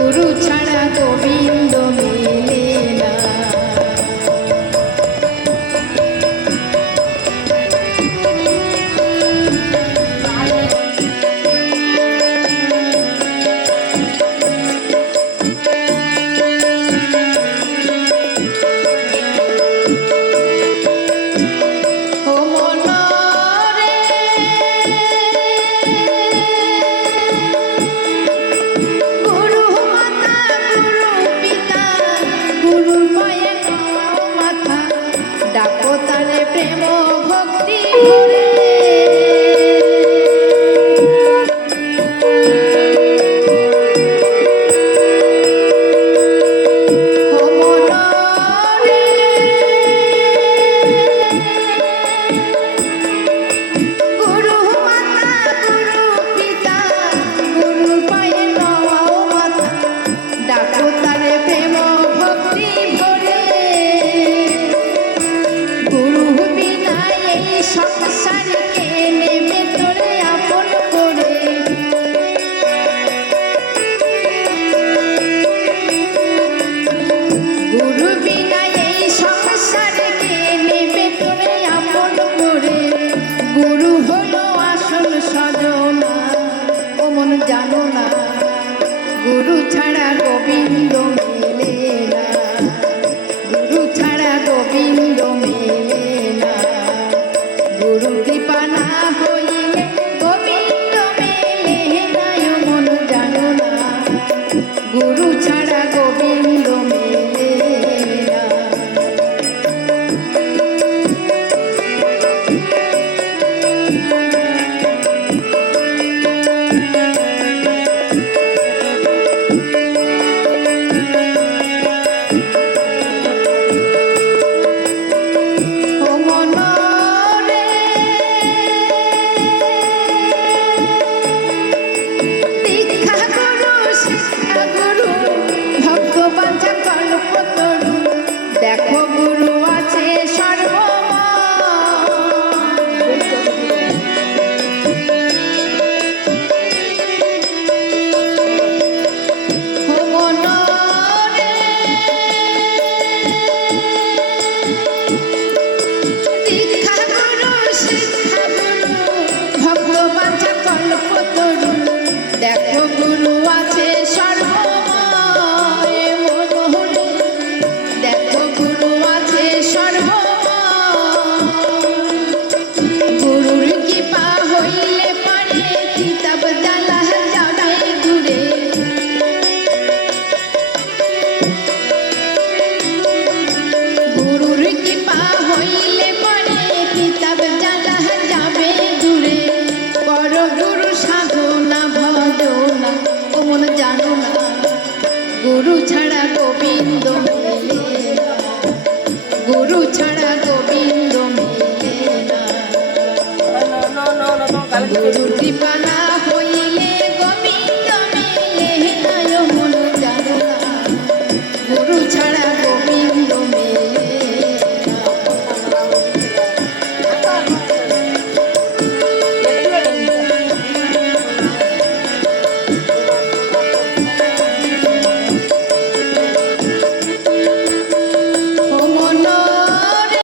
গুরু ছাড়া গোবিন্দ মেলে না। জানো না গুরু ছাড়া গোবিন্দ মেলে না, গুরু ছাড়া গোবিন্দ মেলে না। গুরু কৃপা না হইলে গোবিন্দ মেলে না, মন জানো না গুরু ছাড়া গোবিন্দ মেলে না। দেখো গুরু আছে দেখো গুরু আছে সর্বময়, দেখো গুরু আছে সর্বময়। গুরুর কৃপা হইলে পরে কিতাব জ্বালা যাবে দূরে। গুরুর কৃপা হইলে পরে কিতাব জ্বালা যাবে দূরে। কর গুরু সাধনা ভজনা, ও মন জানো না গুরু ছাড়া গোবিন্দ মেলে না, গুরু ছাড়া গোবিন্দ মেলে না। গুরু কৃপা না